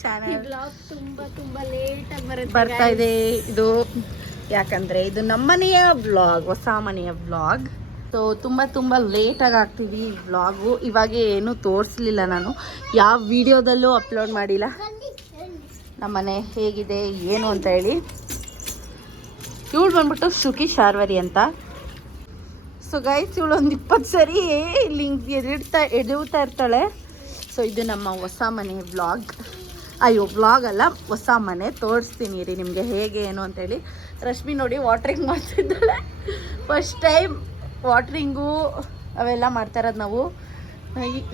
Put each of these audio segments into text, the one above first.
Channel. ತುಂಬಾ late ಆಗಿ ಬರ್ತಾ ಇದೆ ಇದು, ಯಾಕಂದ್ರೆ ಇದು ನಮ್ಮನೆಯ ವ್ಲಾಗ್, ಹೊಸ ಮನೆಯ ವ್ಲಾಗ್. ಸೊ ತುಂಬ ಲೇಟಾಗಿ ಆಗ್ತೀವಿ ಈ ವ್ಲಾಗು. ಇವಾಗ ಏನೂ ತೋರಿಸ್ಲಿಲ್ಲ, ನಾನು ಯಾವ ವಿಡಿಯೋದಲ್ಲೂ ಅಪ್ಲೋಡ್ ಮಾಡಿಲ್ಲ ನಮ್ಮನೆ ಹೇಗಿದೆ ಏನು ಅಂತ ಹೇಳಿ. ಇವಳು ಬಂದ್ಬಿಟ್ಟು ಶ್ರುಕಿ ಶಾರ್ವರಿ ಅಂತ. ಸೊ ಗೈಸ್, ಇವಳು ಒಂದು 20 ಸರಿ ಇಲ್ಲಿ ಹಿಂಗೆ ಎದುರ್ತಾ ಇರ್ತಾಳೆ. ಸೊ ಇದು ನಮ್ಮ ಹೊಸ ಮನೆ ವ್ಲಾಗ್. ಅಯ್ಯೋ, ವ್ಲಾಗ್ ಅಲ್ಲ, ಹೊಸ ಮನೆ. ತೋರಿಸ್ತೀನಿ ರೀ ನಿಮಗೆ ಹೇಗೆ ಏನು ಅಂತೇಳಿ. ರಶ್ಮಿ ನೋಡಿ ವಾಟ್ರಿಂಗ್ ಮಾಡ್ತಿದ್ದಾಳೆ. ಫಸ್ಟ್ ಟೈಮ್ ವಾಟ್ರಿಂಗು ಅವೆಲ್ಲ ಮಾಡ್ತಾ ಇರೋದು ನಾವು.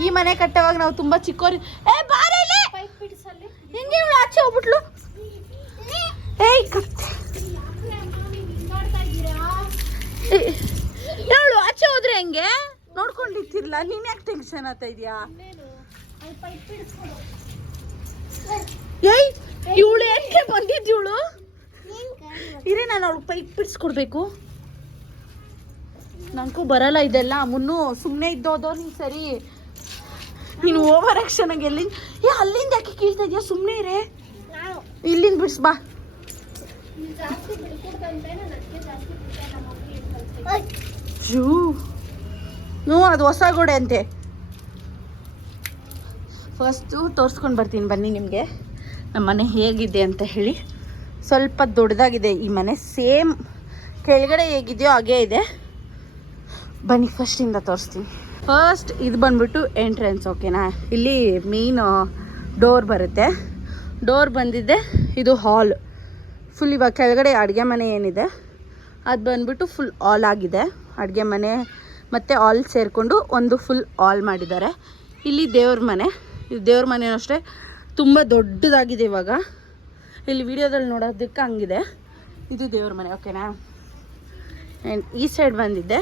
ಈ ಮನೆ ಕಟ್ಟೋವಾಗ ನಾವು ತುಂಬ ಚಿಕ್ಕವ್ರು. ಹೆಂಗೆ ಇವಳು ಆಚೆ ಹೋಗ್ಬಿಟ್ಲು. ಏಯ್ ಇವಳು ಆಚೆ ಹೋದ್ರೆ ಹೆಂಗೆ ನೋಡ್ಕೊಂಡಿರ್ತಿರ್ಲ, ನೀನ್ ಯಾಕೆ ಟೆನ್ಷನ್ ಆಗ್ತಾ ಇದೀಯಾ? ಏಯ್, ಇವಳು ಯಾಕೆ ಬಂದಿದ್ದು? ಇವಳು ಇರೇ, ನಾನು ಅವಳು ಪೈಪ್ ಬಿಡಿಸ್ಕೊಡ್ಬೇಕು. ನನಗೂ ಬರಲ್ಲ ಇದೆಲ್ಲ. ಮುನ್ನು ಸುಮ್ಮನೆ ಇದ್ದೋದೋ ನೀನು. ಸರಿ, ನೀನು ಓವರ್ ಆಕ್ಷನ್ ಆಗಿ ಎಲ್ಲಿಂದ ಅಲ್ಲಿಂದ ಯಾಕೆ ಕೀಳ್ತಾ ಇದೆಯಾ? ಸುಮ್ಮನೆ ಇರೇ, ಇಲ್ಲಿಂದ ಬಿಡಿಸ್ಬಾ. ಅದು ಹೊಸ ಗೋಡೆ ಅಂತೆ. ಫಸ್ಟು ತೋರಿಸ್ಕೊಂಡು ಬರ್ತೀನಿ ಬನ್ನಿ ನಿಮಗೆ ನಮ್ಮ ಮನೆ ಹೇಗಿದೆ ಅಂತ ಹೇಳಿ. ಸ್ವಲ್ಪ ದೊಡ್ಡದಾಗಿದೆ ಈ ಮನೆ, ಸೇಮ್ ಕೆಳಗಡೆ ಹೇಗಿದೆಯೋ ಹಾಗೇ ಇದೆ. ಬನ್ನಿ ಫಸ್ಟಿಂದ ತೋರಿಸ್ತೀನಿ. ಫಸ್ಟ್ ಇದು ಬಂದ್ಬಿಟ್ಟು ಎಂಟ್ರೆನ್ಸ್, ಓಕೆನಾ? ಇಲ್ಲಿ ಮೇನ್ ಡೋರ್ ಬರುತ್ತೆ. ಡೋರ್ ಬಂದಿದೆ, ಇದು ಹಾಲ್ ಫುಲ್. ಇವಾಗ ಕೆಳಗಡೆ ಅಡುಗೆ ಮನೆ ಏನಿದೆ ಅದು ಬಂದ್ಬಿಟ್ಟು ಫುಲ್ ಆಲ್ ಆಗಿದೆ. ಅಡುಗೆ ಮನೆ ಮತ್ತು ಆಲ್ ಸೇರಿಕೊಂಡು ಒಂದು ಫುಲ್ ಆಲ್ ಮಾಡಿದ್ದಾರೆ. ಇಲ್ಲಿ ದೇವ್ರ ಮನೆ. ಇದು ದೇವ್ರ ಮನೆಯೂ ಅಷ್ಟೇ ತುಂಬ ದೊಡ್ಡದಾಗಿದೆ. ಇವಾಗ ಇಲ್ಲಿ ವಿಡಿಯೋದಲ್ಲಿ ನೋಡೋದಕ್ಕೆ ಹಂಗಿದೆ. ಇದು ದೇವ್ರ ಮನೆ, ಓಕೆನಾ? ಆ್ಯಂಡ್ ಈ ಸೈಡ್ ಬಂದಿದ್ದೆ.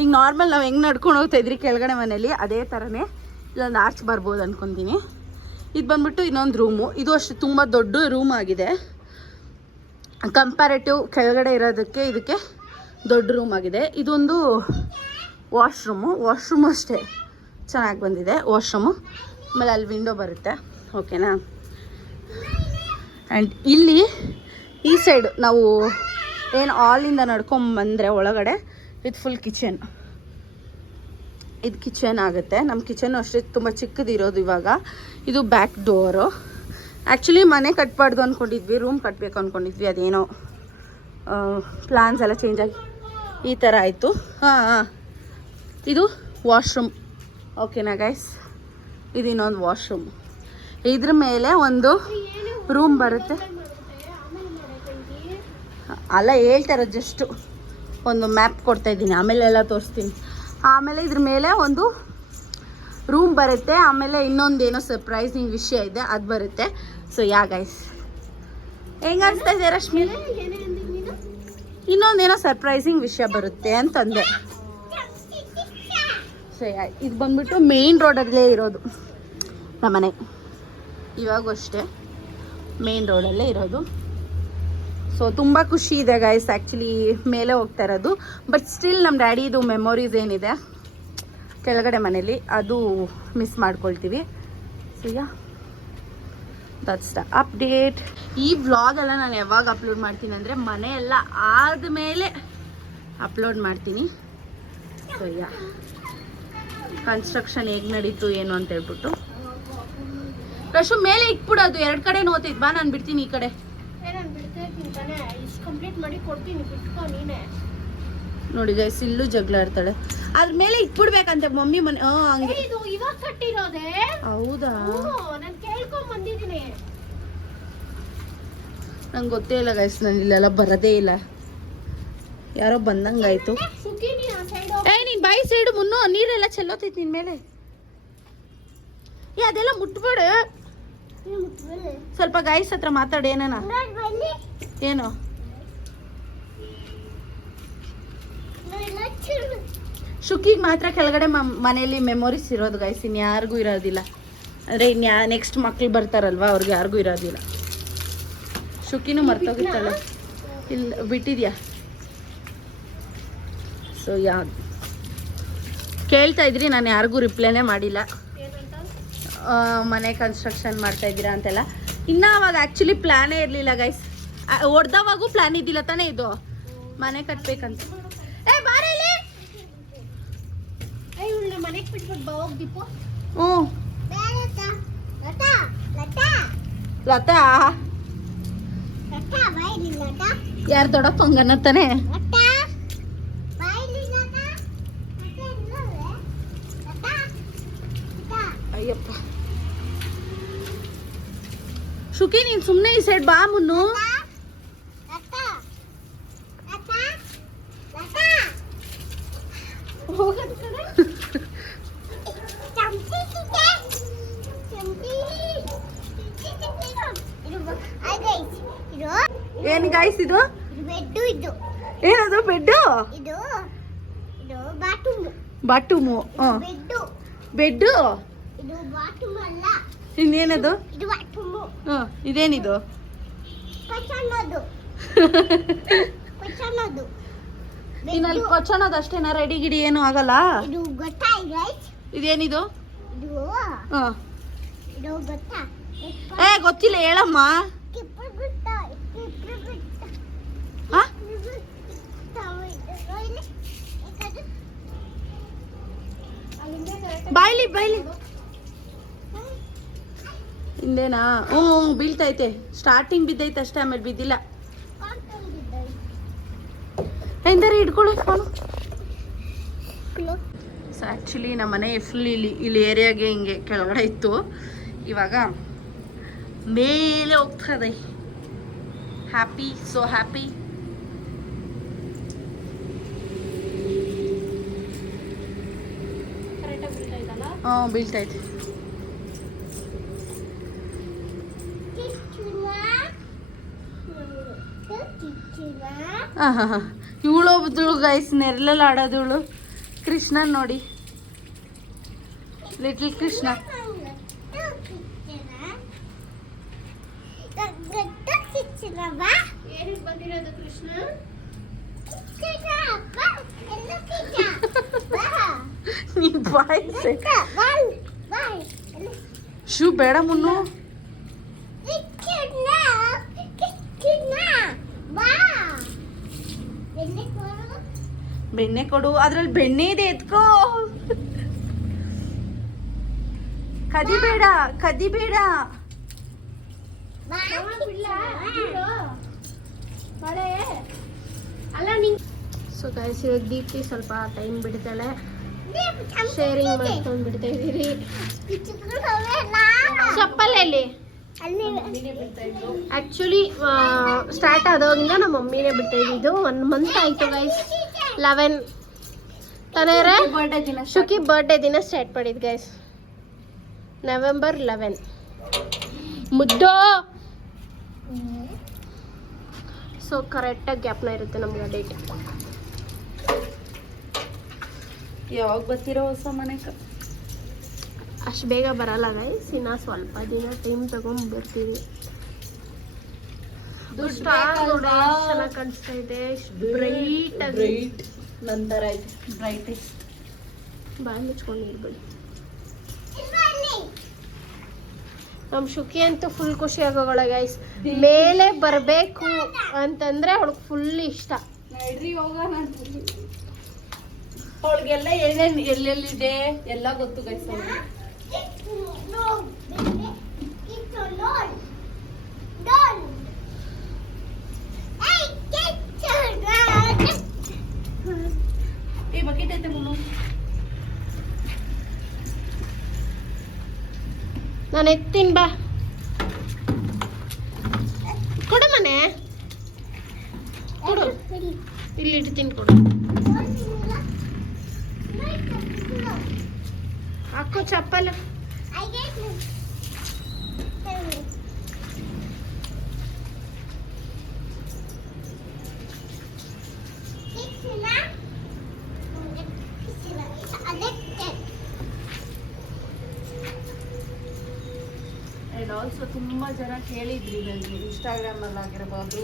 ಈಗ ನಾರ್ಮಲ್ ನಾವು ಹೆಂಗೆ ನಡ್ಕೊಂಡು ಹೋಗ್ತಾಯಿದ್ರಿ ಕೆಳಗಡೆ ಮನೇಲಿ, ಅದೇ ಥರನೇ ಇಲ್ಲೊಂದು ಆರ್ಚ್ ಬರ್ಬೋದು ಅಂದ್ಕೊತೀನಿ. ಇದು ಬಂದ್ಬಿಟ್ಟು ಇನ್ನೊಂದು ರೂಮು. ಇದು ಅಷ್ಟೇ ತುಂಬ ದೊಡ್ಡ ರೂಮ್ ಆಗಿದೆ. ಕಂಪ್ಯಾರೇಟಿವ್ ಕೆಳಗಡೆ ಇರೋದಕ್ಕೆ ಇದಕ್ಕೆ ದೊಡ್ಡ ರೂಮ್ ಆಗಿದೆ. ಇದೊಂದು ವಾಶ್ರೂಮು ಅಷ್ಟೇ ಚೆನ್ನಾಗಿ ಬಂದಿದೆ ವಾಶ್ರೂಮು. ಆಮೇಲೆ ಅಲ್ಲಿ ವಿಂಡೋ ಬರುತ್ತೆ, ಓಕೆನಾ? ಆ್ಯಂಡ್ ಇಲ್ಲಿ ಈ ಸೈಡ್ ನಾವು ಏನು ಹಾಲಿಂದ ನಡ್ಕೊಂಬಂದರೆ ಒಳಗಡೆ ಇದು ಫುಲ್ ಕಿಚನ್. ಇದು ಕಿಚನ್ ಆಗುತ್ತೆ. ನಮ್ಮ ಕಿಚನ್ನು ಅಷ್ಟೇ ತುಂಬ ಚಿಕ್ಕದಿರೋದು. ಇವಾಗ ಇದು ಬ್ಯಾಕ್ ಡೋರು. ಆ್ಯಕ್ಚುಲಿ ಮನೆ ಕಟ್ಬಾರ್ದು ಅಂದ್ಕೊಂಡಿದ್ವಿ, ರೂಮ್ ಕಟ್ಟಬೇಕು ಅಂದ್ಕೊಂಡಿದ್ವಿ. ಅದೇನೋ ಪ್ಲಾನ್ಸ್ ಎಲ್ಲ ಚೇಂಜ್ ಆಗಿ ಈ ಥರ ಆಯಿತು. ಹಾಂ, ಇದು ವಾಶ್ರೂಮ್, ಓಕೆನಾ ಗೈಸ್? ಇದು ಇನ್ನೊಂದು ವಾಶ್ರೂಮ್. ಇದ್ರ ಮೇಲೆ ಒಂದು ರೂಮ್ ಬರುತ್ತೆ. ಅಲ್ಲ ಹೇಳ್ತಾ ಇರೋದು, ಜಸ್ಟು ಒಂದು ಮ್ಯಾಪ್ ಕೊಡ್ತಾಯಿದ್ದೀನಿ, ಆಮೇಲೆ ಎಲ್ಲ ತೋರಿಸ್ತೀನಿ. ಆಮೇಲೆ ಇದ್ರ ಮೇಲೆ ಒಂದು ರೂಮ್ ಬರುತ್ತೆ. ಆಮೇಲೆ ಇನ್ನೊಂದೇನೋ ಸರ್ಪ್ರೈಸಿಂಗ್ ವಿಷಯ ಇದೆ, ಅದು ಬರುತ್ತೆ. ಸೊ ಯಾ ಗೈಸ್, ಹೆಂಗೆ ಅನಿಸ್ತಾ ಇದೆ ರಶ್ಮಿ? ಇನ್ನೊಂದೇನೋ ಸರ್ಪ್ರೈಸಿಂಗ್ ವಿಷಯ ಬರುತ್ತೆ ಅಂತಂದೆ. ಸೊ ಯಾ, ಇದು ಬಂದ್ಬಿಟ್ಟು ಮೇನ್ ರೋಡಲ್ಲೇ ಇರೋದು ನಮ್ಮನೆ. ಇವಾಗೂ ಅಷ್ಟೇ ಮೇನ್ ರೋಡಲ್ಲೇ ಇರೋದು. ಸೊ ತುಂಬ ಖುಷಿ ಇದೆ ಗೈಸ್. ಆ್ಯಕ್ಚುಲಿ ಮೇಲೆ ಹೋಗ್ತಾ ಇರೋದು, ಬಟ್ ಸ್ಟಿಲ್ ನಮ್ಮ ಡ್ಯಾಡಿದು ಮೆಮೊರೀಸ್ ಏನಿದೆ ಕೆಳಗಡೆ ಮನೇಲಿ ಅದು ಮಿಸ್ ಮಾಡ್ಕೊಳ್ತೀವಿ. So yeah, that's the update. ಈ ವ್ಲಾಗೆಲ್ಲ ನಾನು ಯಾವಾಗ ಅಪ್ಲೋಡ್ ಮಾಡ್ತೀನಿ ಅಂದರೆ ಮನೆ ಎಲ್ಲ ಆದಮೇಲೆ ಅಪ್ಲೋಡ್ ಮಾಡ್ತೀನಿ. ಸೊ ಯಾ, ಕನ್ಸ್ಟ್ರಕ್ಷನ್ ಹೇಗೆ ನಡೀತು ಏನು ಅಂತ ಹೇಳ್ಬಿಟ್ಟು. ರಶು ಮೇಲೆ ಇಟ್ಬಿಡೋದು, 2 ಕಡೆ ನೋತಿದ್ ಬಾ, ನಾನು ಬಿಡ್ತೀನಿ ಈ ಕಡೆ. ನೋಡಿ ಗೈಸ್, ಇಲ್ಲೂ ಜಗಳ ಆಡ್ತಾಳೆ. ಅದ್ರ ಮೇಲೆ ಇಟ್ಬಿಡ್ಬೇಕಂತ ಮಮ್ಮಿ ಮನೆ. ಹಂಗೆ ಇವಾಗ ಕಟ್ಟಿರೋದೇ? ಹೌದಾ? ನಾನು ಕೇಳ್ಕೊಂಡ್ ಬಂದಿದ್ದೀನಿ. ನಂಗೆ ಗೊತ್ತೇ ಇಲ್ಲ ಗೈಸ್, ನಾನು ಇಲ್ಲೆಲ್ಲ ಬರೋದೇ ಇಲ್ಲ. ಯಾರೋ ಬಂದಂಗಾಯ್ತು. ನೀನ್ ಬಾಯಿ ಸೈಡು ಮುನ್ನು, ನೀರೆಲ್ಲ ಚೆಲ್ಲೋತೈತಿ ನಿನ್ ಮೇಲೆ. ಅದೆಲ್ಲ ಮುಟ್ಬೇಡ. ಸ್ವಲ್ಪ ಗಾಯ್ಸ್ ಹತ್ರ ಮಾತಾಡಿ. ಏನೇನ ಏನು? ಶುಕಿಗೆ ಮಾತ್ರ ಕೆಳಗಡೆ ಮನೆಯಲ್ಲಿ ಮೆಮೊರೀಸ್ ಇರೋದು ಗೈಸ್, ಇನ್ಯಾರಿಗೂ ಇರೋದಿಲ್ಲ. ಅಂದರೆ ನೆಕ್ಸ್ಟ್ ಮಕ್ಳು ಬರ್ತಾರಲ್ವ, ಅವ್ರಿಗೆ ಯಾರಿಗೂ ಇರೋದಿಲ್ಲ. ಶುಕಿನೂ ಮರ್ತೋಗಿರ್ತಾಳೆ. ಇಲ್ಲ ಬಿಟ್ಟಿದ್ಯಾ? ಸೊ ಕೇಳ್ತಾ ಇದ್ರಿ, ನಾನು ಯಾರಿಗೂ ರಿಪ್ಲೈನೇ ಮಾಡಿಲ್ಲ. ಮನೆ ಕನ್ಸ್ಟ್ರಕ್ಷನ್ ಮಾಡ್ತಾ ಇದ್ದೀರಾ ಅಂತೆಲ್ಲ. ಇನ್ನು ಅವಾಗ ಆ್ಯಕ್ಚುಲಿ ಪ್ಲ್ಯಾನೇ ಇರಲಿಲ್ಲ ಗೈಸ್. ಹೊಡೆದವಾಗೂ ಪ್ಲ್ಯಾನ್ ಇದ್ದಿಲ್ಲ ತಾನೇ ಇದು ಮನೆ ಕಟ್ಬೇಕಂತ. ಬಾರಲ್ಲಿ ಮನೆಗೆ ಬಿಟ್ಬಿಟ್ಟು ಬಾ ಹೋಗ್ ದೀಪು. ಹ್ಞೂ ಲತಾ ಯಾರು ದೊಡ್ಡಪ್ಪ ಹಂಗನ್ನ ತಾನೆ. ಅಯ್ಯಪ್ಪ ಶುಕಿ ನೀನ್ ಸುಮ್ಮನೆ ಈ ಸೈಡ್ ಬಾ ಮುನ್ನು. ಏನ್ ಗಾಯ್ಸ್ ಇದು ಏನದು ಬೆಡ್ ಬಾಟೂಮು ಬೆಡ್ ಇನ್ನೇನದು ಇದೇನಿದು ಇನ್ನಲ್ಲಿ ಕೊಚ್ಚೋಣದು ಅಷ್ಟೇನಾ ರೆಡಿ ಗಿಡಿ ಏನು ಆಗಲ್ಲ. ಇದೇನಿದು ಗೊತ್ತಿಲ್ಲ ಹೇಳಮ್ಮ. ಬಾಯ್ಲಿ ಹಿಂದೇನಾ? ಹ್ಞೂ ಬೀಳ್ತೈತೆ. ಸ್ಟಾರ್ಟಿಂಗ್ ಬಿದ್ದೈತೆ ಅಷ್ಟೇ, ಆಮೇಲೆ ಬಿದ್ದಿಲ್ಲ. ಎಂದರೆ ಹಿಡ್ಕೊಳ್ಳಿ ಫೋನು. ಸೊ ಆ್ಯಕ್ಚುಲಿ ನಮ್ಮ ಮನೆ ಫುಲ್ ಇಲ್ಲಿ ಏರಿಯಾಗೆ ಹಿಂಗೆ ಕೆಳಗಡೆ ಇತ್ತು, ಇವಾಗ ಮೇಲೆ ಹೋಗ್ತದೆ. Happy, so happy. ಬೀಳ್ತೈತೆ. ಇವಳು ಒಬ್ದಳು ಗೈಸ್, ನೆರಳಲ್ಲಿ ಆಡೋದವಳು. ಕೃಷ್ಣ ನೋಡಿ, ಲಿಟಲ್ ಕೃಷ್ಣ. ಬಂದಿರೋದು ಕೃಷ್ಣ ನೀನ್ ಬಾಯ್ ಶೂ ಬೇಡ ಮುನ್ನು. ಬೆಣ್ಣೆ ಕೊಡು, ಅದ್ರಲ್ಲಿ ಬೆಣ್ಣೆ ಇದೆ, ಎತ್ಕೋ. ಕದಿಬೇಡ. ಸೊ ಗೈಸ್, ಇವಾಗ ದೀಪ್ತಿ ಸ್ವಲ್ಪ ಟೈಮ್ ಬಿಡ್ತಾಳೆ, ಶೇರಿಂಗ್ ಮಾಡ್ಕೊಂಡು ಬಿಡ್ತಾ ಇದೀರಿ. ಚಪ್ಪಲಲ್ಲಿ ಆಕ್ಚುಲಿ ಸ್ಟಾರ್ಟ್ ಆದವಾಗಿಂದ ನಮ್ಮ ಮಮ್ಮಿನೇ ಬಿಡ್ತಾ ಇದ್ದಿದ್ದು. 1 ಮಂತ್ ಆಯ್ತು ಗೈಸ್. 11 ತಾನೇರೆ ಶುಕಿ ಬರ್ಡೇ ದಿನ ಸ್ಟಾರ್ಟ್ ಮಾಡಿದ್ ಗೈಸ್, November 11. ಮುದ್ದು. ಸೊ ಕರೆಕ್ಟಾಗಿ ಗ್ಯಾಪ್ನ ಇರುತ್ತೆ ನಮ್ಗೆ ಡೇಟ್. ಯಾವಾಗ ಬರ್ತೀರೋ ಹೊಸ ಮನೆಕ? ಅಷ್ಟು ಬೇಗ ಬರಲ್ಲ ಗೈಸ್, ಇನ್ನ ಸ್ವಲ್ಪ ದಿನ ಟೈಮ್ ತಗೊಂಡ್ ಬರ್ತೀವಿ. ಚೆನ್ನಾಗಿ ಕಾಣಿಸ್ತಾ ಇದೆ, ಬ್ರೈಟ್ ನಂತರ ಬ್ರೈಟೆಸ್ಟ್. ಬಾಯಿ ಮುಚ್ಕೊಂಡು ಇರ್ಬೇಡಿ. ನಮ್ಮ ಶುಕಿ ಅಂತೂ ಫುಲ್ ಖುಷಿ ಆಗೋಗಳ ಗೈಸ್. ಮೇಲೆ ಬರಬೇಕು ಅಂತಂದ್ರೆ ಅವಳಿಗೆ ಫುಲ್ ಇಷ್ಟ. ಅವಳಿಗೆಲ್ಲ ಏನೇನು ಎಲ್ಲೆಲ್ಲಿದೆ ಎಲ್ಲ ಗೊತ್ತು ಗೈಸ್. ಬಕೆಟ್ ಐತೆ ಮುನ್ನು. ನಾನು ಎತ್ತೀನಿ, ಬಾ ಕೊಡು ಮನೆ, ಕೊಡು, ಇಲ್ಲಿ ಇಡ್ತೀನಿ, ಕೊಡು. ಹಾಕೋ ಚಪ್ಪಲ್. ಆ್ಯಂಡ್ ಆಲ್ಸೋ ತುಂಬ ಜನ ಕೇಳಿದ್ರಿ ನನಗೆ ಇನ್ಸ್ಟಾಗ್ರಾಮಲ್ಲಿ ಆಗಿರ್ಬೋದು,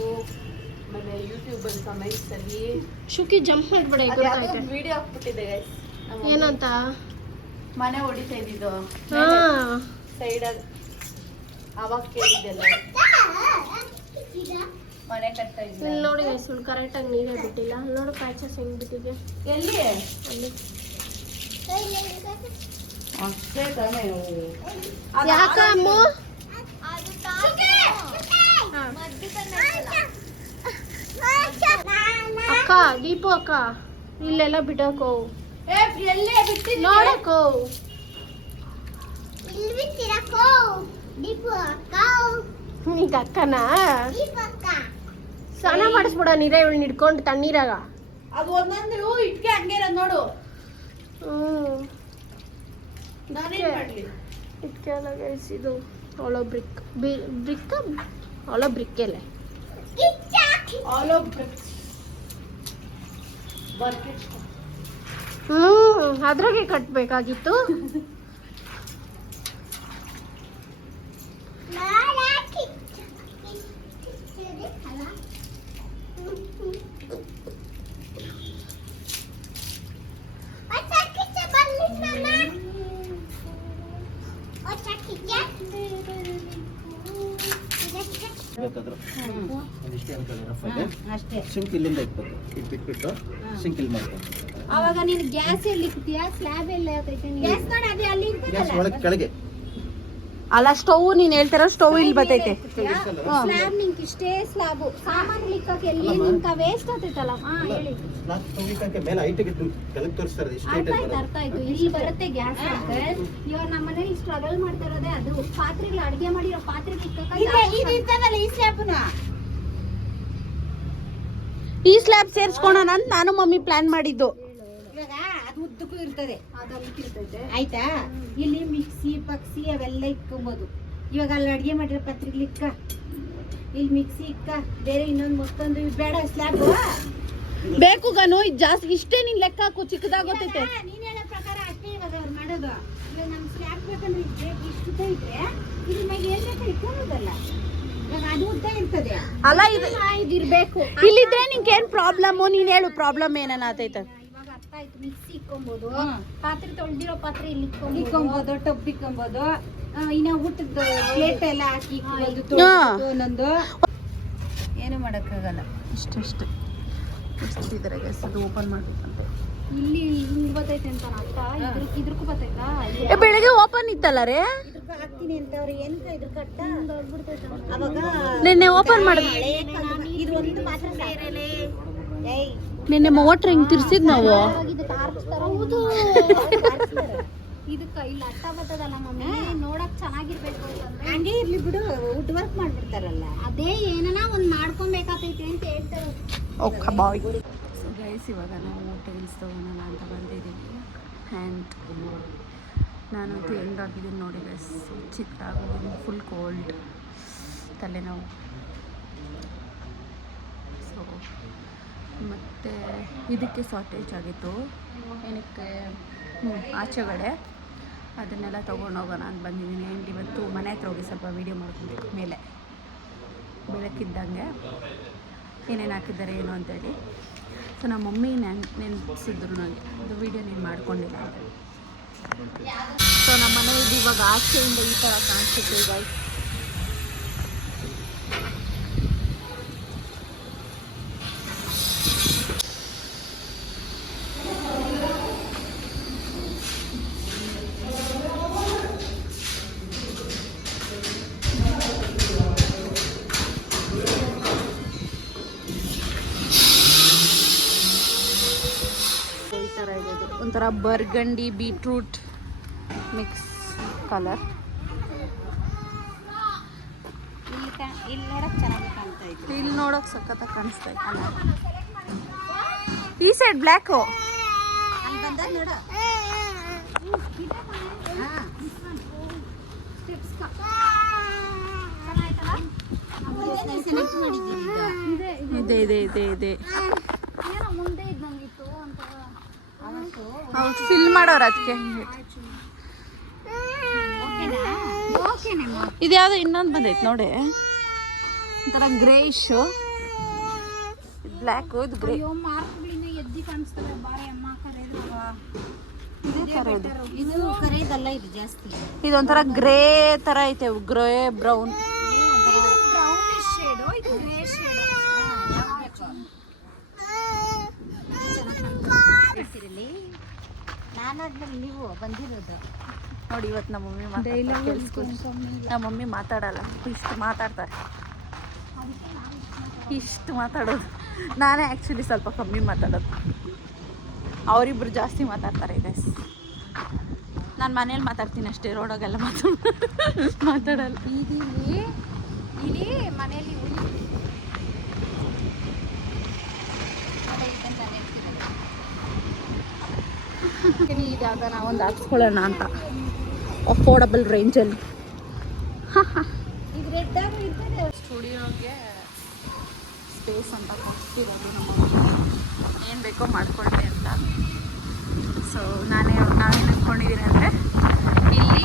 ಆಮೇಲೆ ಯೂಟ್ಯೂಬಲ್ಲಿ ಕಮೆಂಟ್ಸಲ್ಲಿ. ಶುಕಿ ಜಂಪ್ ಮಾಡಿಬಿಡ, ವಿಡಿಯೋ ಹಾಕ್ಬಿಟ್ಟಿದೆ ಗೈಸ್. ಏನಂತ? ಮನೆ ಹೊಡಿತಾ ಇದ್ದಿದ್ದು. ಹಾಂ, ಸೈಡಲ್ಲಿ ಅವಾಗ ಕೇಳಿದ್ದೆಲ್ಲ ಮನೆ ಕಟ್ತಾ ಇಲ್ಲಿ ಇದ್ದೆ ನೋಡಿ ಸುಳ್ಳು ಕರೆಕ್ಟಾಗಿ ನೀರೇ ಬಿಟ್ಟಿಲ್ಲ ಅಲ್ಲಿ ನೋಡು ಪ್ಯಾಚಸ್ ಹೆಂಗ್ ಬಿಟ್ಟಿದೆ ಎಲ್ಲಿ ಅಲ್ಲಿ ಅಷ್ಟೇ ತಾನೇ ಯಾಕ ಅಮ್ಮ ಅಕ್ಕ ದೀಪು ಅಕ್ಕ ಇಲ್ಲೆಲ್ಲ ಬಿಡಕೋ ಎಲ್ಲೇ ಬಿಟ್ಟು ನೋಡಕೋ ಈಗ ಅಕ್ಕನ ಸ್ನಾನ ಮಾಡಿಸ್ಬಿಡ ನೀರೇ ಇವಳು ಹಿಡ್ಕೊಂಡು ತಣ್ಣೀರಾಗ ಅದು ಒಂದೊಂದು ಇಟ್ಕೆ ಹಂಗೆ ಇರೋದು ನೋಡು ನಾನೇನ್ ಮಾಡ್ಲಿ ಇಟ್ಕೆಲ್ಲ ಗೈಸ್ ಇದು ಆಲೋ ಬ್ರಿಕ್ ಬ್ರಿಕ್ ಆಲೋ ಬ್ರಿಕ್ ಎಲ್ಲ ಆಲೋ ಬ್ರಿಕ್ಸ್ ಬರ್ಕೆಟ್ ಅದ್ರಾಗೆ ಕಟ್ಬೇಕಾಗಿತ್ತು ಅಷ್ಟೇ ಸಿಂಕ್ ಇಲ್ಲಿಂದ ಇಟ್ಬೇಕು ಇಟ್ಬಿಟ್ಟು ಸಿಂಕ್ ಇಲ್ಲಿ ಮಾಡ್ಬೇಕು ಅವಾಗ ನೀನು ಗ್ಯಾಸ್ ಎಲ್ಲಿ ಇಕ್ತೀಯಾ ಸ್ಲ್ಯಾಬ್ ಎಲ್ಲ ಗ್ಯಾಸ್ ನೋಡಿ ಅದೇ ಅಲ್ಲಿ ಗ್ಯಾಸ್ ಒಳಗೆ ಕೆಳಗೆ ಅಲ್ಲ ಸ್ಟವ್ ನೀನ್ ಹೇಳ್ತಾರ ಸ್ಟವ್ ಇಲ್ಲಿ ಬರ್ತೈತೆ ಸ್ಲ್ಯಾಬ್ ನಿಂಗೆ ಇಷ್ಟೇ ಸ್ಲ್ಯಾಬು ಸಾಮಾನು ಇಕ್ಕಕ್ಕೆ ಎಲ್ಲಿ ನಿಂಕ ವೇಸ್ಟ್ ಆಗ್ತೈತಲ್ಲ ಹೇಳಿ ನಾಲ್ಕು ತಗೋಲಿಕ್ಕೆ ಮೇಲೆ ಹೈಟಿಗೆ ಕೆಳಗೆ ತೋರಿಸ್ತಾರೆ ಇಷ್ಟೇ ಅರ್ಥ ಆಯ್ತು ಇಲ್ಲಿ ಬರುತ್ತೆ ಗ್ಯಾಸ್ ಇವಾಗ ನಮ್ಮ ಮನೇಲಿ ಸ್ಟ್ರಗಲ್ ಮಾಡ್ತಾ ಇರೋದೇ ಅದು ಪಾತ್ರೆಗಳು ಅಡಿಗೆ ಮಾಡಿರೋ ಪಾತ್ರೆ ಈ ಸ್ಲ್ಯಾಬ್ ಸೇರ್ಸ್ಕೊಳೋಣ ಅಂತ ನಾನು ಮಮ್ಮಿ ಪ್ಲಾನ್ ಮಾಡಿದ್ದು ಇವಾಗ ಅದು ಉದ್ದಕ್ಕೂ ಇರ್ತದೆ ಅದಿರ್ತೈತೆ ಆಯ್ತಾ ಇಲ್ಲಿ ಮಿಕ್ಸಿ ಪಕ್ಸಿ ಅವೆಲ್ಲ ಇಕ್ಕೊಬೋದು ಇವಾಗ ಅಲ್ಲಿ ಅಡಿಗೆ ಮಾಡಿರೋ ಪತ್ರಿಕೆ ಇಕ್ಕ ಇಲ್ಲಿ ಮಿಕ್ಸಿ ಇಕ್ಕ ಬೇರೆ ಇನ್ನೊಂದು ಮತ್ತೊಂದು ಬೇಡ ಸ್ಲ್ಯಾಬ್ ಬೇಕು ಗನು ಇದು ಜಾಸ್ತಿ ಇಷ್ಟೇ ನೀನ್ ಲೆಕ್ಕ ಹಾಕು ಚಿಕ್ಕದಾಗ ಗೊತ್ತೈತೆ ನೀನ್ ಹೇಳೋ ಪ್ರಕಾರ ಅಷ್ಟೇ ಇವಾಗ ಅವ್ರು ಮಾಡೋದು ಇವಾಗ ನಮ್ಗೆ ಸ್ಲ್ಯಾಬ್ ಬೇಕಂದ್ರೆ ಇಷ್ಟು ಉದ್ದ ಇದ್ರೆ ಇದ್ರ ಮ್ಯಾಗ ಏನ್ ಬೇಕಾ ಇಟ್ಕೊಳ್ಳೋದಲ್ಲ ಇವಾಗ ಅದು ಉದ್ದ ಇರ್ತದೆ ಅಲ್ಲ ಇದು ಇದಿರ್ಬೇಕು ಇಲ್ಲಿದ್ರೆ ನಿಂಗೆ ಏನ್ ಪ್ರಾಬ್ಲಮ್ ನೀನ್ ಹೇಳು ಪ್ರಾಬ್ಲಮ್ ಏನನ್ನ ಆತೈತೆ ಇವಾಗ ಅರ್ಥ ಆಯ್ತು ಮಿಕ್ಸಿ ಇಕ್ಕೊಬೋದು ಪಾತ್ರೆ ತೊಳ್ದಿರೋ ಪಾತ್ರೆ ಇಲ್ಲಿ ಇಕ್ಕೊಬೋದು ಟಬ್ ಇಕ್ಕೊಬೋದು ಇನ್ನ ಊಟದ ಪ್ಲೇಟ್ ಎಲ್ಲ ಹಾಕಿ ಇಕ್ಬೋದು ಹಾ. ಒಂದೊಂದು ಏನು ಮಾಡಕ್ಕಾಗಲ್ಲ ಇಷ್ಟೇ ಇಷ್ಟಿದ್ರೆ ಗ್ಯಾಸ್ ಅದು ಓಪನ್ ಮಾಡ್ಬೇಕಂತೆ ಇಲ್ಲಿ ಹಿಂಗ್ ಬರ್ತೈತೆ ಅಂತ ಅರ್ಥ ಇದ್ರಕ್ಕೂ ಬರ್ತೈತಾ ಬೆಳಗ್ಗೆ ಓಪನ್ ಇತ್ತಲ್ಲ ರೇ ಇದ್ರಕ್ಕ ಹಾಕ್ತೀನಿ ಅಂತ ಅವ್ರು ಎಂತ ಇದ್ರ ಕಟ್ಟ ಅವಾಗ ನಿನ್ನೆ ಓಪನ್ ಮಾಡಿದ್ ಇದು ಒಂದು ಮಾತ್ರ ಸೇರಲೆ ಏಯ್ ನಿನ್ನೆ ಮೋಟ್ರ್ ಹಿಂಗ್ ತಿರ್ಸಿದ್ ನಾವು ಹೌದು ಇದಕ್ಕ ಇಲ್ಲಿ ಅಟ್ಟ ಬರ್ತದಲ್ಲ ಮಮ್ಮಿ ನೋಡಕ್ ಚೆನ್ನಾಗಿರ್ಬೇಕು ಅಂತಂದ್ರೆ ಹಂಗೆ ಇರ್ಲಿ ಬಿಡು ವುಡ್ ವರ್ಕ್ ಮಾಡ್ಬಿಡ್ತಾರಲ್ಲ ಅದೇ ಏನನ ಒಂದ್ ಮಾಡ್ಕೊಬೇಕಾತೈತೆ ಅಂತ ಹೇಳ್ತಾರೆ ಓಕೆ ಬಾಯ್ ಸೊ ಗೈಸ್ ಇವಾಗ ನಾವು ಟೈಲ್ಸ್ ತೊಗೊಳೋಣ ಅಂತ ಬಂದಿದ್ದೀವಿ ಆ್ಯಂಡ್ ನಾನಂತೂ ಹೆಂಗಾಗಿದ್ದೀನಿ ನೋಡಿ ಗೈಸ್ ಚಿತ್ತಾಗೋಗಿದ್ದೀನಿ ಫುಲ್ ಕೋಲ್ಡ್ ತಲೆನೋವು ಸೊ ಮತ್ತು ಇದಕ್ಕೆ ಶಾರ್ಟೇಜ್ ಆಗಿತ್ತು ಏನಕ್ಕೆ ಆಚೆಗಡೆ ಅದನ್ನೆಲ್ಲ ತೊಗೊಂಡೋಗೋಣ ಅಂತ ಬಂದಿದ್ದೀನಿ ಆ್ಯಂಡ್ ಇವತ್ತು ಮನೆ ಹತ್ರ ಹೋಗಿ ಸ್ವಲ್ಪ ವೀಡಿಯೋ ಮಾಡ್ಕೊಬೇಕು ಮೇಲೆ ಬೆಳಕಿದ್ದಂಗೆ ಏನೇನು ಹಾಕಿದ್ದಾರೆ ಏನು ಅಂತೇಳಿ ಸೊ ನಮ್ಮ ಮಮ್ಮಿ ನೆನೆಸಿದ್ರು ನನಗೆ ಅದು ವೀಡಿಯೋ ನೀನು ಮಾಡ್ಕೊಂಡಿಲ್ಲ ಅಂತೇಳಿ ಸೊ ನಮ್ಮ ಮನೆ ಇದು ಇವಾಗ ಆಚೆಯಿಂದ ಈ ಥರ ಕಾಣಿಸುತ್ತೆ ಗೈಸ್ ಒಂಥರ ಬರ್ಗಂಡಿ ಬೀಟ್ರೂಟ್ ಮಿಕ್ಸ್ ಕಲರ್ ಇಲ್ಲಿ ನೋಡಕ್ ಚೆನ್ನಾಗಿ ಕಾಣ್ತಾ ಇತ್ತು ಇಲ್ಲಿ ನೋಡೋಕೆ ಸಖತ್ತಾಗಿ ಕಾಣಿಸ್ತಾ ಇತ್ತಲ್ಲ ಈ ಸೈಡ್ ಬ್ಲ್ಯಾಕು ಅಲ್ಲಿ ಬಂದಾಗ ನೋಡ ಇದೆ ಇದೆ ಇದೆ ಇದೆ ಮುಂದೆ ಇದ್ದಂಗಿತ್ತು ಅಂತ ಹೌದು ಫಿಲ್ ಮಾಡೋರು ಅದಕ್ಕೆ ಇದ್ಯಾವುದೋ ಇನ್ನೊಂದು ಬಂದೈತೆ ನೋಡಿ ಒಂಥರ ಗ್ರೇಶ್ ಬ್ಲ್ಯಾಕ್ ಇದು ಗ್ರೇ ಅಯ್ಯೋ ಮಾರ್ಕ್ಗಳಿಂದ ಎದ್ದಿ ಕಾಣಿಸ್ತವೆ ಬಾರಿ ಅಮ್ಮ ಕರೆಯುವ ಇದು ಕರೆದಲ್ಲ, ಇದು ಜಾಸ್ತಿ ಇದೊಂಥರ ಗ್ರೇ ಥರ ಐತೆ, ಗ್ರೇ ಬ್ರೌನ್. ಬ್ರೌನಿಶ್ ಶೇಡು, ಇದು ಗ್ರೇ ಶೇಡು. ನಾನಾದ್ಮೇಲೆ ನೀವು ಬಂದಿರೋದು ನೋಡಿ. ಇವತ್ತು ನಮ್ಮ ಮಮ್ಮಿ ಮಾತಾಡಲ್ಲ, ಇಷ್ಟು ಮಾತಾಡ್ತಾರೆ, ಇಷ್ಟು ಮಾತಾಡೋದು. ನಾನೇ ಆ್ಯಕ್ಚುಲಿ ಸ್ವಲ್ಪ ಕಮ್ಮಿ ಮಾತಾಡೋದು, ಅವರಿಬ್ಬರು ಜಾಸ್ತಿ ಮಾತಾಡ್ತಾರೆ ಗೈಸ್. ನಾನು ಮನೇಲಿ ಮಾತಾಡ್ತೀನಿ ಅಷ್ಟೇ, ರೋಡಾಗೆಲ್ಲ ಮಾತಾಡಲ್ಲ. ಇಲ್ಲಿ ಮನೇಲಿ ಇದಾಗ ನಾವೊಂದು ಹಾಕ್ಸ್ಕೊಳ್ಳೋಣ ಅಂತ, ಅಫೋರ್ಡಬಲ್ ರೇಂಜಲ್ಲಿ. ಇದು ರೆಡ್ ಆಗಿ ಇರ್ತದೆ. ಸ್ಟುಡಿಯೋಗೆ ಸ್ಪೇಸ್ ಅಂತ ಕೊಡ್ತಿರೋದು ನಮ್ಮ ಏನು ಬೇಕೋ ಮಾಡ್ಕೊಳ್ಳಿ ಅಂತ. ಸೊ ನಾವೇನು ಅಂದ್ಕೊಂಡಿದ್ದೀನಿ ಅಂದರೆ, ಇಲ್ಲಿ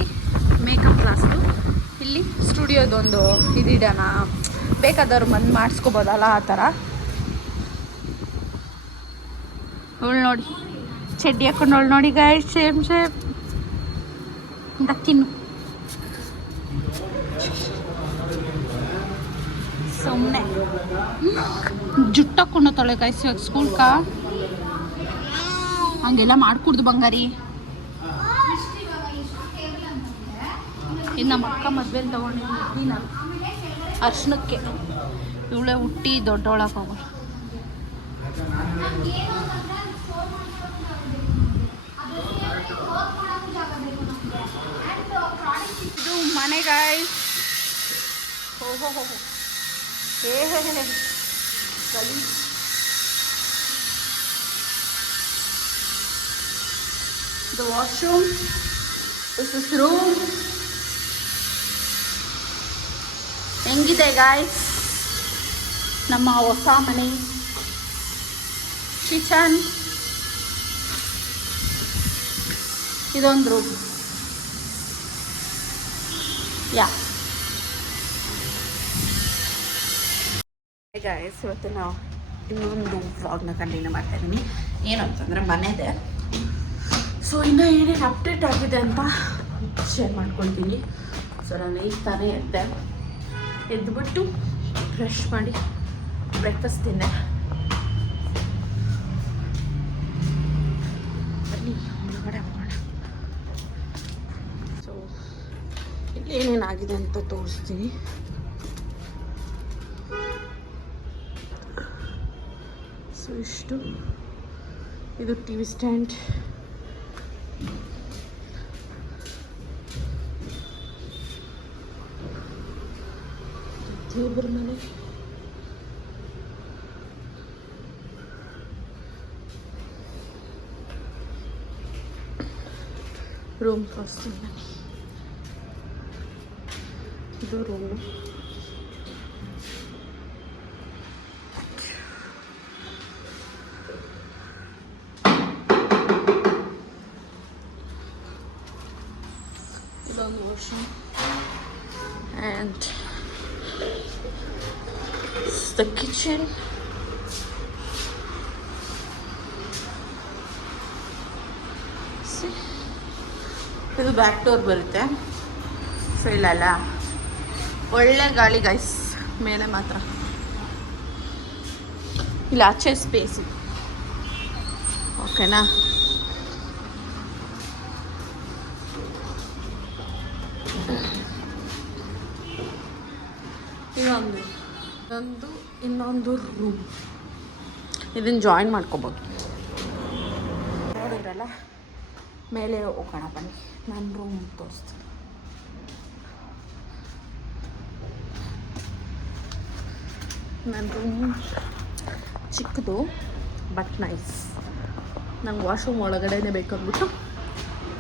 ಮೇಕಪ್ ಕ್ಲಾಸ್ದು, ಇಲ್ಲಿ ಸ್ಟುಡಿಯೋದೊಂದು ಇದಿಡೋಣ, ಬೇಕಾದವ್ರು ಬಂದು ಮಾಡಿಸ್ಕೋಬೋದಲ್ಲ ಆ ಥರ. ಅವಳು ನೋಡಿ ಚಡ್ಡಿ ಹಾಕೊಂಡವಳು ನೋಡಿ ಗಾಯ್, ಸೇಮ್ ಅಂತ ತಿನ್ನು. ಸುಮ್ಮನೆ ಜುಟ್ಟು ಹಾಕೊಂಡೋತಾಳೆ ಗಾಯ್ಸ್ ಇವಾಗ ಸ್ಕೂಲ್ಕ. ಹಂಗೆಲ್ಲ ಮಾಡ್ಕೊಡ್ದು ಬಂಗಾರಿ. ಇನ್ನು ನಮ್ಮ ಅಕ್ಕ ಮದುವೆಲಿ ತೊಗೊಂಡಿದ್ದೀನಿ ನಾನು ಅರ್ಶನಕ್ಕೆ. ಇವಳೆ ಹುಟ್ಟಿ ದೊಡ್ಡವಳಕ್ಕೆ ಹೋಗೋಣ. ಇದು ಮನೆ ಗಾಯ್ಸ್. ಹೋ ಗಲೀಜ್. The washroom. This is room. ಹೆಂಗಿದೆ ಗಾಯ್ಸ್ ನಮ್ಮ ಹೊಸ ಮನೆ? ಕಿಚನ್, ಇದೊಂದು ರೂಮ್. ಗಾಯ್ಸ್, ಇವತ್ತು ನಾವು ಇನ್ನೊಂದು ವ್ಲಾಗ್ನ ಕಂಟಿನ್ಯೂ ಮಾಡ್ತಾ ಇದ್ದೀನಿ. ಏನು ಅಂತಂದರೆ ಮನೆದೆ. ಸೊ ಇನ್ನೂ ಏನೇನು ಅಪ್ಡೇಟ್ ಆಗಿದೆ ಅಂತ ಶೇರ್ ಮಾಡ್ಕೊಳ್ತೀನಿ. ಸೊ ನಾನು ಈಗ ತಾನೇ ಎದ್ದುಬಿಟ್ಟು ಬ್ರಷ್ ಮಾಡಿ ಬ್ರೇಕ್ಫಾಸ್ಟ್ ತಿಂದೆ. ಬನ್ನಿ ಒಳಗಡೆ ಹೋಗೋಣ. ಸೊ ಇಲ್ಲಿ ಏನೇನಾಗಿದೆ ಅಂತ ತೋರಿಸ್ತೀನಿ. ಸೊ ಇಷ್ಟು, ಇದು ಟಿ ವಿ ಸ್ಟ್ಯಾಂಡ್, ದೇವ್ರ ಮನೆ, ರೂಮ್ ತೋರಿಸ್ತೀನಿ ಬನ್ನಿ. ಇದು ರೂಮು. ಇದೊಂದು washroom and the kitchen. See? ಇದು ಬ್ಯಾಕ್ ಡೋರ್ ಬರುತ್ತೆ. ಸೊ ಇಲ್ಲಲ್ಲ ಒಳ್ಳೆ ಗಾಳಿ ಗೈಸ್, ಮೇಲೆ ಮಾತ್ರ. ಇಲ್ಲ ಆಚೆ ಸ್ಪೇಸ್ ಇದೆ, ಓಕೆನಾ? ಇನ್ನೊಂದು ರೂಮ್, ಇದನ್ನು ಜಾಯಿನ್ ಮಾಡ್ಕೋಬೋದು. ನೋಡಿದ್ರಲ್ಲ, ಮೇಲೆ ಹೋಗೋಣ ಬನ್ನಿ. ನಾನು ರೂಮ್ ತೋರಿಸ್ತೀನಿ. ನನ್ನ ರೂಮ್ ಚಿಕ್ಕದು ಬಟ್ ನೈಸ್. ನಂಗೆ ವಾಶ್ರೂಮ್ ಒಳಗಡೆನೇ ಬೇಕಂದ್ಬಿಟ್ಟು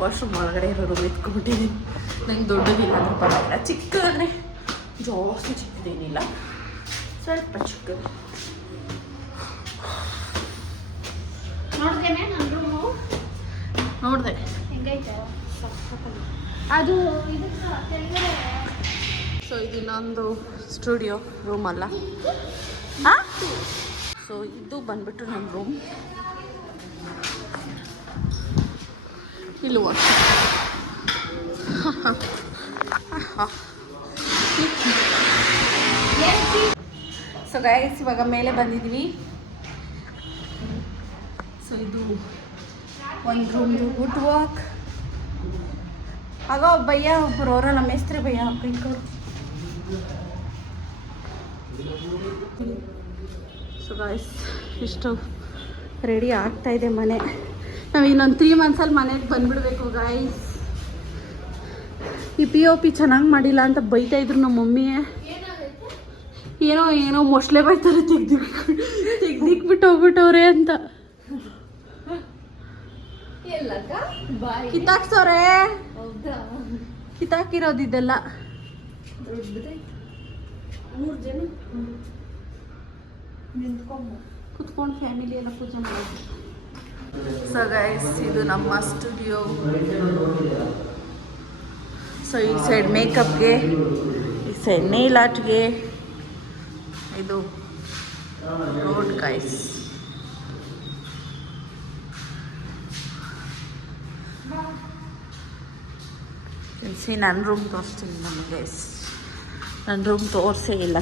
ವಾಶ್ರೂಮ್ ಒಳಗಡೆ ಇರೋ ರೂಮ್ ಎತ್ಕೊಂಡ್ಬಿಟ್ಟಿದ್ದೀನಿ. ನಂಗೆ ದೊಡ್ಡದಿಲ್ಲ ಅಂದ್ರೆ ಪರವಾಗಿಲ್ಲ, ಚಿಕ್ಕದಂದರೆ ಜಾಸ್ತಿ ಚಿಕ್ಕದೇನಿಲ್ಲ, ಸ್ವಲ್ಪ ಚಿಕ್ಕದು. ನೋಡ್ದೇನೆ ನನ್ನ ರೂಮು ನೋಡಿದೆ ಹೆಂಗೈತೆ ಅದು ಇದಕ್ಕೆ ಕೆಳಗಡೆ. ಸೊ ಇದು ಇನ್ನೊಂದು ಸ್ಟುಡಿಯೋ ರೂಮ್ ಅಲ್ಲ. ಹಾಂ, ಸೊ ಇದು ಬಂದ್ಬಿಟ್ಟು ನಮ್ಮ ರೂಮ್. ಇಲ್ಲಿ ವಾಶ್. ಸೊ ಗೈಸ್ ಇವಾಗ ಮೇಲೆ ಬಂದಿದ್ವಿ. ಸೊ ಇದು ಒಂದು ರೂಮ್ದು ವುಡ್ ವಾಕ್. ಆಗ ಭಯ್ಯ ಒಬ್ಬರು ಅವರಲ್ಲ ಮೇಸ್ತ್ರಿ ಭಯ್ಯ ಕೈ ಕೊಡು. ಸೊ ಗಾಯ್ಸ್ ಇಷ್ಟು ರೆಡಿ ಆಗ್ತಾ ಇದೆ ಮನೆ. ನಾವು ಇನ್ನೊಂದು 3 ಮಂತ್ಸಲ್ಲಿ ಮನೆಗೆ ಬಂದ್ಬಿಡ್ಬೇಕು ಗಾಯ್ಸ್. ಈ POP ಚೆನ್ನಾಗಿ ಮಾಡಿಲ್ಲ ಅಂತ ಬೈತಾ ಇದ್ರು ನಮ್ಮ ಮಮ್ಮಿ. ಏನೋ ಮೊಸಳೆ ಬೈತಾರೆ ತೆಗ್ದಿಕ್ಬಿಟ್ಟು ಹೋಗ್ಬಿಟ್ಟವ್ರೆ ಅಂತ. ಕಿತ್ತಾಕ್ಸವ್ರೆ, ಕಿತ್ತಾಕಿರೋದಿದ್ದೆಲ್ಲ. 3 ಜನ ಕುತ್ಕೊಂಡು ಫ್ಯಾಮಿಲಿ ಎಲ್ಲ ಪೂಜೆ ಮಾಡೋದು. ಸೊ ಗೈಸ್ ಇದು ನಮ್ಮ ಸ್ಟುಡಿಯೋ. ಸೊ ಈ ಸೈಡ್ ಮೇಕಪ್ಗೆ, ಈ ಸೈಡ್ ನೇಲ್ ಆರ್ಟ್ಗೆ, ಇದು ರೋಡ್ ಗೈಸ್. ನನ್ನ ರೂಮ್ ತೋರಿಸ್ತೀನಿ ನಮಗೆ ಗೈಸ್. ನನ್ನ ರೂಮ್ ತೋರಿಸೇ ಇಲ್ಲ.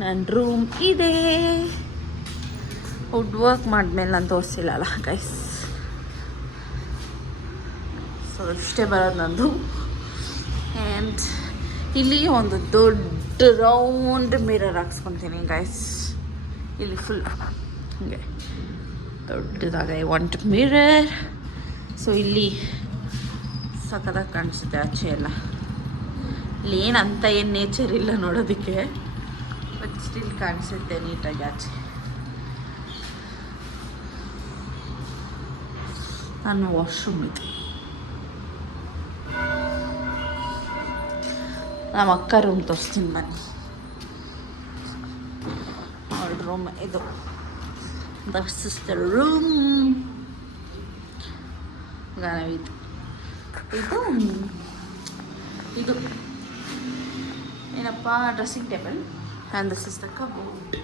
ನನ್ನ ರೂಮ್ ಇದೆ. ವುಡ್ ವರ್ಕ್ ಮಾಡಿದ್ಮೇಲೆ ನಾನು ತೋರಿಸಿಲ್ಲಲ್ಲ ಗೈಸ್. ಸೊ ಇಷ್ಟೇ ಬರೋದು ನಂದು. ಆ್ಯಂಡ್ ಇಲ್ಲಿ ಒಂದು ದೊಡ್ಡ ರೌಂಡ್ ಮಿರರ್ ಹಾಕ್ಸ್ಕೊತೀನಿ ಗೈಸ್. ಇಲ್ಲಿ ಫುಲ್ ಹೀಗೆ ದೊಡ್ಡದಾಗ ವಾಂಟ್ ಮಿರರ್. ಸೊ ಇಲ್ಲಿ ಸಖತ್ತಾಗಿ ಕಾಣಿಸುತ್ತೆ ಆಚೆ ಎಲ್ಲ. ಇಲ್ಲಿ ಏನಂತ ಏನು ನೇಚರ್ ಇಲ್ಲ ನೋಡೋದಕ್ಕೆ, ಬಟ್ ಸ್ಟಿಲ್ ಕಾಣಿಸುತ್ತೆ ನೀಟಾಗಿ ಆಚೆ. ನಾನು ವಾಶ್ರೂಮ್ ಇದು. ನಮ್ಮ ಅಕ್ಕ ರೂಮ್ ತೋರಿಸ್ತೀನಿ ಬನ್ನಿ. ಅವಳ ರೂಮ್ ಇದು. This is the room. ಇದು ಏನಪ್ಪ dressing table. And this is the cupboard.